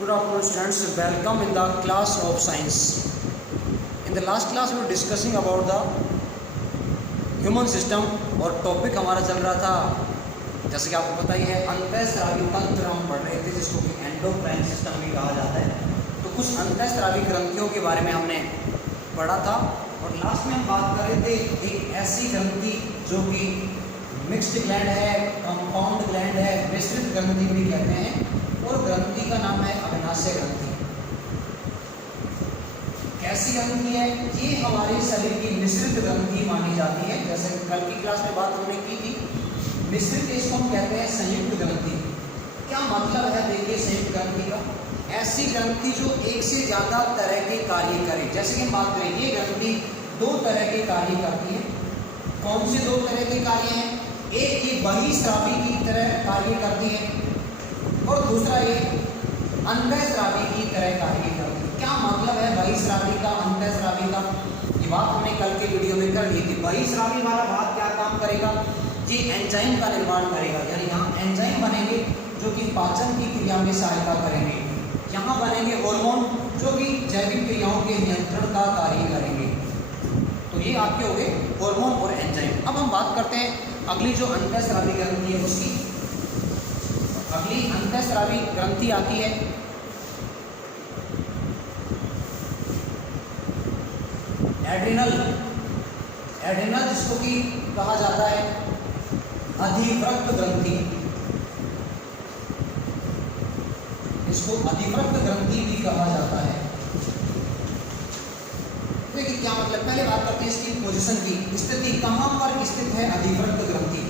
Good afternoon students, welcome in the class of science. In the last class we were discussing about the human system और topic हमारा चल रहा था जैसे कि आपको पता ही है अंतःस्रावी तंत्र हम पढ़ रहे थे जिसको कि एंडोक्राइन सिस्टम भी कहा जाता है। तो कुछ अंतःस्रावी ग्रंथियों के बारे में हमने पढ़ा था और लास्ट में हम बात कर रहे थे एक ऐसी ग्रंथि जो कि मिक्स्ड ग्लैंड है, कंपाउंड ग्लैंड है, मिश्रित ग्रंथि भी कहते हैं और ग्रंथि का नाम है अग्नाशय ग्रंथि। कैसी ग्रंथि है? ये हमारे शरीर की मिश्रित ग्रंथि मानी जाती है। जैसे कल की क्लास में बात हमने की थी, मिश्रित इसको हम कहते हैं संयुक्त ग्रंथि। क्या मतलब है देखिए संयुक्त ग्रंथि का? ऐसी ग्रंथि जो एक से ज्यादा तरह के कार्य करे। जैसे कि हम बात करें ये ग्रंथि दो तरह के कार्य करती है। कौन से दो तरह के कार्य हैं? एक ये बहिःस्रावी की तरह कार्य करती है और दूसरा ये अंतःस्रावी की तरह कार्य करती है। क्या मतलब है बहिःस्रावी का, अंतःस्रावी का? ये बात हमने कल के वीडियो में कर ली थी। बहिःस्रावी वाला भाग क्या काम करेगा? ये एंजाइम का निर्माण करेगा, यानी यहाँ एंजाइम बनेंगे जो कि पाचन की क्रिया में सहायता करेंगे। यहाँ बनेंगे हार्मोन जो कि जैविक क्रियाओं के नियंत्रण का कार्य करेंगे। तो ये आपके हो गए हार्मोन और एंजाइम। अब हम बात करते हैं अगली जो अंतःस्रावी ग्रंथि है उसकी। अगली अंतःस्रावी ग्रंथि आती है एड्रिनल। एड्रिनल जिसको कि कहा जाता है अधिवृक्क ग्रंथि, इसको अधिवृक्क ग्रंथि भी कहा जाता है। देखिए क्या मतलब, पहले बात करते हैं इसकी पोजीशन की, स्थिति कहाँ पर स्थित है अधिवृक्क ग्रंथि।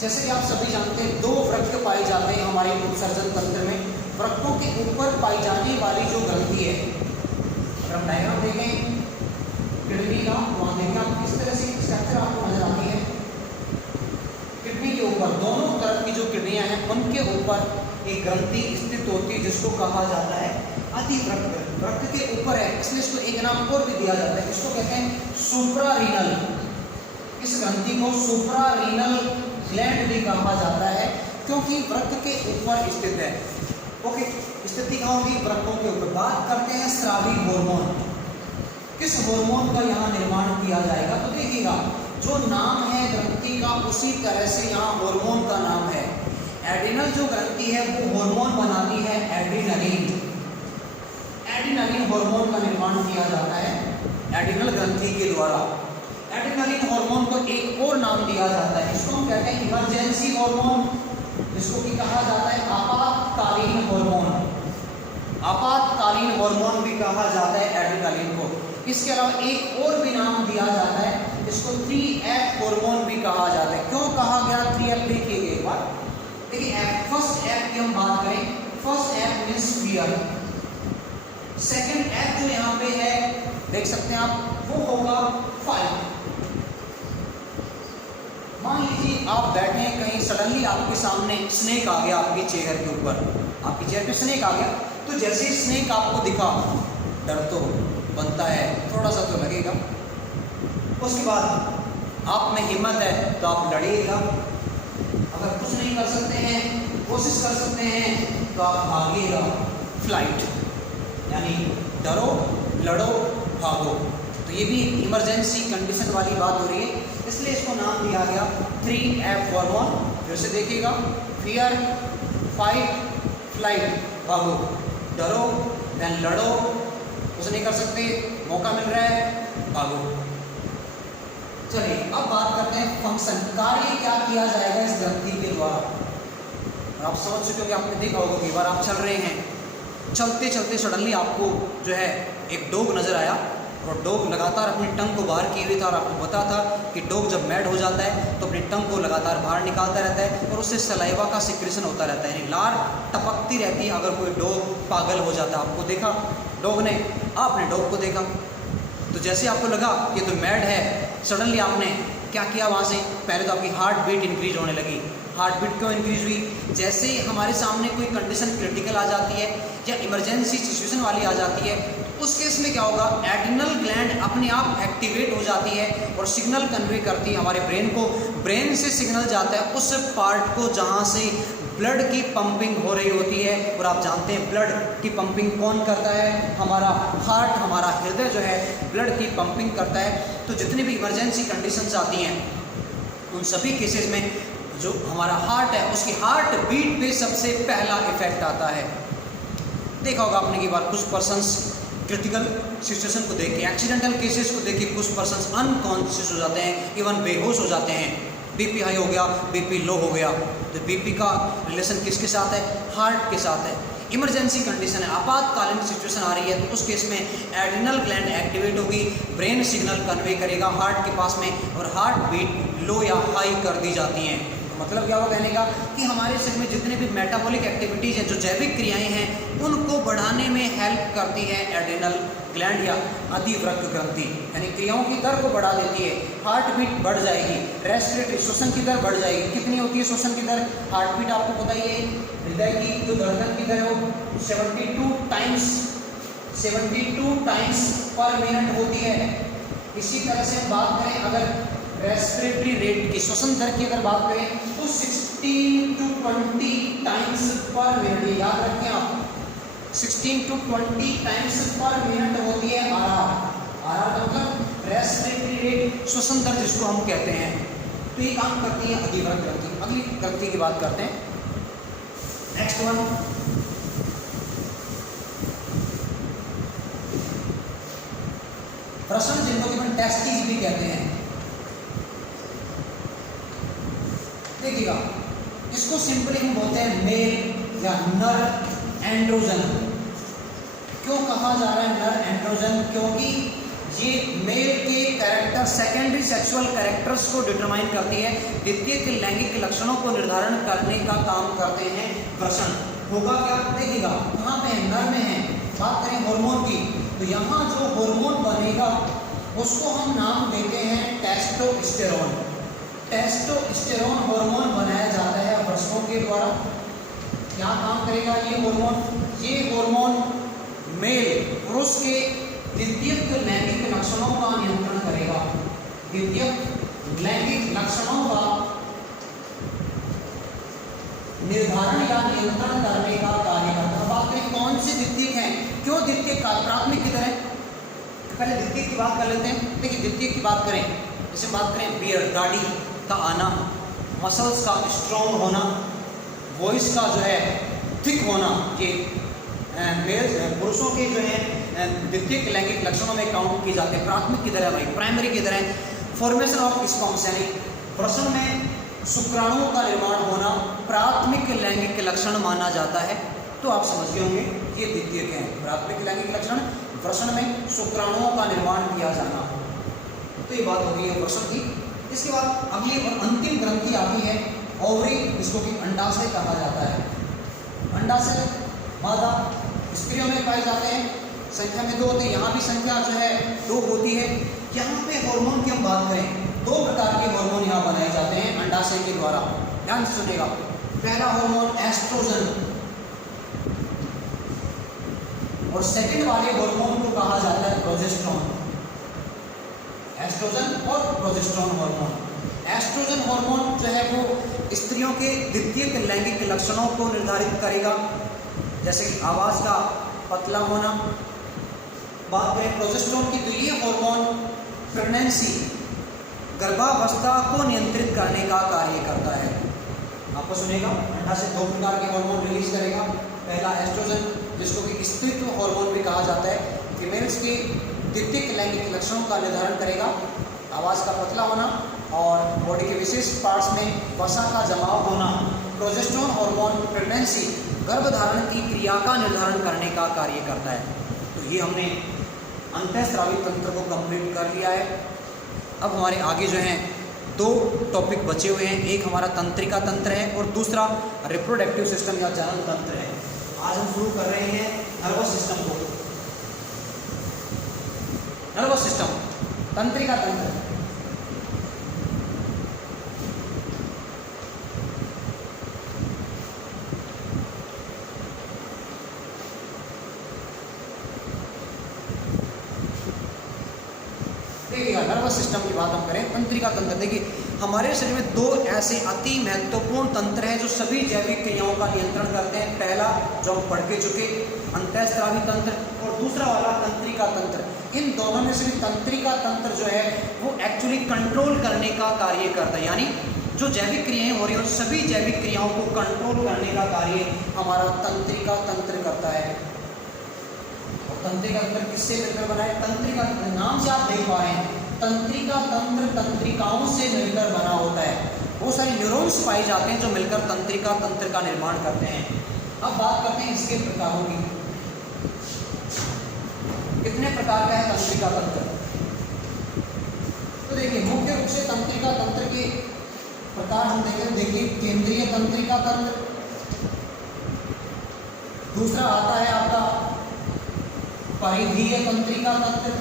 जैसे कि आप सभी जानते हैं दो वृक्क पाए जाते हैं हमारे उत्सर्जन तंत्र में। वृक्कों के ऊपर पाई जाने वाली जो ग्रंथि है, अगर हम डायग्राम देखें किडनी का, वहां देखें आप इस तरह से स्ट्रक्चर आपको नजर आती है। किडनी के ऊपर दोनों तरफ की जो किडनियां हैं उनके ऊपर एक ग्रंथि स्थित होती है जिसको कहा जाता है अधिवृक्क। वृक्क के ऊपर है, इसलिए इसको एक नाम और भी दिया जाता है, इसको कहते हैं सुप्रारीनल। इस ग्रंथि को सुप्रारीनल ग्लैंड भी कहा जाता है क्योंकि वृक्क के ऊपर स्थित है। ओके, स्थिति कहाँ होगी? वृक्कों के ऊपर। बात करते हैं स्रावी हार्मोन। किस हार्मोन का यहाँ निर्माण किया जाएगा? तो देखिएगा जो नाम है ग्रंथि का उसी तरह से यहाँ हार्मोन का नाम है। एड्रिनल जो ग्रंथि है वो हार्मोन बनाती है एड्रिनलिन। एड्रिनलिन हार्मोन का निर्माण किया जाता है एड्रिनल ग्रंथि के द्वारा। एड्रिनलिन हार्मोन को एक और नाम दिया जाता है, इसको हम कहते हैं इमरजेंसी हार्मोन, जिसको कि कहा जाता है आपातकालीन हार्मोन। आपातकालीन हार्मोन भी कहा जाता है एड्रिनलिन को। इसके अलावा एक और भी नाम दिया जाता है, इसको 3F हार्मोन भी कहा जाता है। क्यों कहा गया 3F? देखिए एक बार देखिए, फर्स्ट F की हम बात करें, first F means fear. Second F जो यहाँ पे है देख सकते हैं आप, वो होगा फाइट। मान लीजिए आप बैठे हैं कहीं, सडनली आपके सामने स्नेक आ गया, आपकी चेयर के ऊपर, आपकी चेयर पे स्नेक आ गया। तो जैसे ही स्नेक आपको दिखा, डर तो बनता है, थोड़ा सा तो लगेगा। उसके बाद आप में हिम्मत है तो आप लड़िएगा। अगर कुछ नहीं कर सकते हैं, कोशिश कर सकते हैं तो आप भागिएगा। फ्लाइट यानी डरो, लड़ो, भागो। तो ये भी इमरजेंसी कंडीशन वाली बात हो रही है, इसलिए इसको नाम दिया गया 3F हार्मोन। फिर से देखिएगा, फियर, फाइट, फ्लाइट, भागो, डरो, देन लड़ो, कुछ नहीं कर सकते, मौका मिल रहा है, भागो। चलिए अब बात करते हैं फंक्शन, कार्य क्या किया जाएगा इस ग्रंथि के द्वारा। और आप समझ चुके होंगे, आपने देखा होगा कई बार आप चल रहे हैं, चलते चलते सडनली आपको जो है एक डॉग नजर आया और डॉग लगातार अपनी टंग को बाहर किए हुए था और आपको पता था कि डॉग जब मैड हो जाता है तो अपनी टंग को लगातार बाहर निकालता रहता है और उससे सलाइवा का सिक्रेशन होता रहता है, यानी लार टपकती रहती है अगर कोई डॉग पागल हो जाता है। आपको देखा डॉग ने, आपने डॉग को देखा, तो जैसे आपको लगा कि तो मैड है, सडनली आपने क्या किया? वहाँ से पहले तो आपकी हार्ट बीट इंक्रीज होने लगी। हार्ट बीट क्यों इंक्रीज हुई? जैसे ही हमारे सामने कोई कंडीशन क्रिटिकल आ जाती है या इमरजेंसी सिचुएशन वाली आ जाती है, तो उस केस में क्या होगा? एड्रिनल ग्लैंड अपने आप एक्टिवेट हो जाती है और सिग्नल कन्वे करती है हमारे ब्रेन को। ब्रेन से सिग्नल जाता है उस पार्ट को जहाँ से ब्लड की पंपिंग हो रही होती है। और आप जानते हैं ब्लड की पंपिंग कौन करता है? हमारा हार्ट, हमारा हृदय जो है ब्लड की पंपिंग करता है। तो जितनी भी इमरजेंसी कंडीशंस आती हैं उन सभी केसेस में जो हमारा हार्ट है उसकी हार्ट बीट पे सबसे पहला इफेक्ट आता है। देखा होगा आपने कि बार कुछ पर्सन्स क्रिटिकल सिचुएशन को देख के, एक्सीडेंटल केसेस को देख के कुछ पर्सन्स अनकॉन्शियस हो जाते हैं, इवन बेहोश हो जाते हैं। बीपी हाई हो गया, बीपी लो हो गया। तो बीपी का रिलेशन किसके साथ है? हार्ट के साथ है। इमरजेंसी कंडीशन है, आपातकालीन सिचुएशन आ रही है, तो उस केस में एड्रिनल ग्लैंड एक्टिवेट होगी, ब्रेन सिग्नल कन्वे करेगा हार्ट के पास में और हार्ट बीट लो या हाई कर दी जाती हैं। मतलब क्या हुआ कहने का कि हमारे शरीर में जितने भी मेटाबॉलिक एक्टिविटीज़ हैं, जो जैविक क्रियाएं हैं, उनको बढ़ाने में हेल्प करती है एड्रिनल ग्लैंड या अधिवृक्क ग्रंथि, यानी क्रियाओं की दर को बढ़ा देती है। हार्ट बीट बढ़ जाएगी, रेस्पिरेटरी श्वसन की दर बढ़ जाएगी। कितनी होती है श्वसन की दर? हार्ट बीट आपको पता ही है, हृदय की जो धड़कन की दर है वो 72 टाइम्स पर मिनट होती है। इसी तरह से हम बात करें अगर रेस्पिरेटरी रेट की, श्वसन दर की अगर बात करें तो 16 to 20 टाइम्स पर मिनट, याद रखें आप, 16 to 20 टाइम्स पर मिनट होती है आर मतलब रेस्पिरेटरी रेट, श्वसन दर जिसको हम कहते हैं। तो ये काम करती है अधिवृक्क ग्रंथि। अगली ग्रंथि की बात करते हैं, नेक्स्ट वन वृषण, जिनको कि हम टेस्टिस भी कहते हैं। देखिएगा, इसको सिंपली हम बोलते हैं मेल या नर एंड्रोजन। क्यों कहा जा रहा है नर एंड्रोजन? क्योंकि ये मेल के कैरेक्टर, सेकेंडरी सेक्सुअल कैरेक्टर्स को डिटरमाइन करती है, द्वितीयक लैंगिक लक्षणों को निर्धारण करने का काम करते हैं वृषण। होगा क्या? देखिएगा, कहाँ पे है? नर में है। बात करें हार्मोन की, तो यहाँ जो हार्मोन बनेगा उसको हम नाम देते हैं टेस्टोस्टेरोन। टेस्टोस्टेरोन हार्मोन बनाया जाता है वृषणों के द्वारा। क्या काम करेगा ये हार्मोन? ये हार्मोन मेल पुरुष के द्वितीयक लैंगिक लक्षणों का नियंत्रण करेगा। द्वितीयक लैंगिक लक्षणों का निर्धारण या नियंत्रण करने का कार्य करता है। बात करें कौन से द्वितीयक हैं? क्यों द्वितीयक का? प्राथमिक की तरह पहले द्वितीयक की बात कर लेते हैं। देखिए, द्वितीयक की बात करें, जैसे बात करें बियर्ड, दाढ़ी का आना, मसल्स का स्ट्रॉन्ग होना, वॉइस का जो है थिक होना, ये मेल पुरुषों के जो है द्वितीयक लैंगिक लक्षणों में काउंट की जाते हैं। प्राथमिक की तरह भाई, प्राइमरी की तरह फॉर्मेशन ऑफ स्पर्म्स, यानी वृषण में शुक्राणुओं का निर्माण होना प्राथमिक लैंगिक लक्षण माना जाता है। तो आप समझ गए होंगे ये द्वितीयक हैं। प्राथमिक लैंगिक लक्षण, वृषण में शुक्राणुओं का निर्माण किया जाना। तो ये बात होगी है वृषण की। इसके बाद अगली और अंतिम ग्रंथि आती है ओवरी, जिसको कि अंडाशय कहा जाता है। अंडाशय मादा स्त्रियों में पाए जाते हैं, संख्या में 2 होते हैं। यहाँ भी संख्या जो है 2 होती है। यहाँ पे हार्मोन की हम बात करें, 2 प्रकार के हार्मोन यहाँ बनाए जाते हैं अंडाशय के द्वारा। ध्यान से सुनेगा। पहला हार्मोन एस्ट्रोजन, और सेकंड वाले हार्मोन को कहा जाता है प्रोजेस्टेरोन। एस्ट्रोजन और प्रोजेस्टेरोन हार्मोन। एस्ट्रोजन हार्मोन जो है वो स्त्रियों के द्वितीयक लैंगिक लक्षणों को निर्धारित करेगा, जैसे कि आवाज़ का पतला होना। बात करें प्रोजेस्टेरोन की, तो ये हार्मोन प्रेगनेंसी, गर्भावस्था को नियंत्रित करने का कार्य करता है। आपको सुनेगा, अंडा से 2 प्रकार के हार्मोन रिलीज करेगा। पहला एस्ट्रोजन, जिसको कि स्त्रीत्व हार्मोन भी कहा जाता है, फीमेल्स के द्वितीयक लैंगिक लक्षणों का निर्धारण करेगा। आवाज़ का पतला होना और बॉडी के विशेष पार्ट्स में वसा का जमाव होना। प्रोजेस्टेरोन हार्मोन प्रेगनेंसी, गर्भधारण की क्रिया का निर्धारण करने का कार्य करता है। तो ये हमने अंतःस्रावी तंत्र को कंप्लीट कर लिया है। अब हमारे आगे जो हैं 2 टॉपिक बचे हुए हैं। एक हमारा तंत्रिका तंत्र है और दूसरा रिप्रोडक्टिव सिस्टम या जनन तंत्र है। आज हम शुरू कर रहे हैं नर्वस सिस्टम को। नर्वस सिस्टम, तंत्रिका तंत्र। देखिएगा, नर्वस सिस्टम की बात हम करें, तंत्रिका तंत्र। देखिए, हमारे शरीर में दो ऐसे अति महत्वपूर्ण तंत्र हैं जो सभी जैविक क्रियाओं का नियंत्रण करते हैं। पहला जो हम पढ़ के चुके अंतःस्रावी तंत्र, और दूसरा वाला तंत्रिका तंत्र। इन दोनों में से भी तंत्रिका तंत्र जो है वो एक्चुअली कंट्रोल करने का कार्य करता है, यानी जो जैविक क्रियाएं हो रही हैं सभी जैविक क्रियाओं को कंट्रोल करने का कार्य हमारा तंत्रिका तंत्र करता है। और तंत्रिका तंत्र किससे मिलकर बना है? तंत्रिका नाम से आप देख पा रहे हैं, तंत्रिका तंत्र तंत्रिकाओं से मिलकर बना होता है। बहुत सारे न्यूरॉन्स पाए जाते हैं जो मिलकर तंत्रिका तंत्र का निर्माण करते हैं। अब बात करते हैं इसके प्रकारों की। कितने प्रकार का है तंत्रिका तंत्र? तो देखिए मुख्य रूप से तंत्रिका तंत्र के प्रकार हम देखें, देखिए केंद्रीय तंत्रिका तंत्र, दूसरा आता है आपका परिधीय तंत्रिका तंत्र,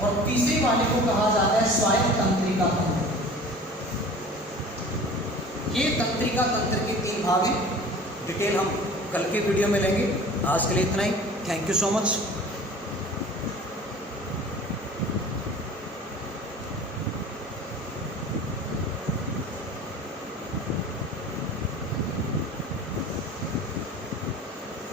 और तीसरे वाले को कहा जाता है स्वायत्त तंत्रिका तंत्र। ये तंत्रिका तंत्र के 3 भाग हैं। डिटेल हम कल के वीडियो में लेंगे। आज के लिए इतना ही। Thank you so much.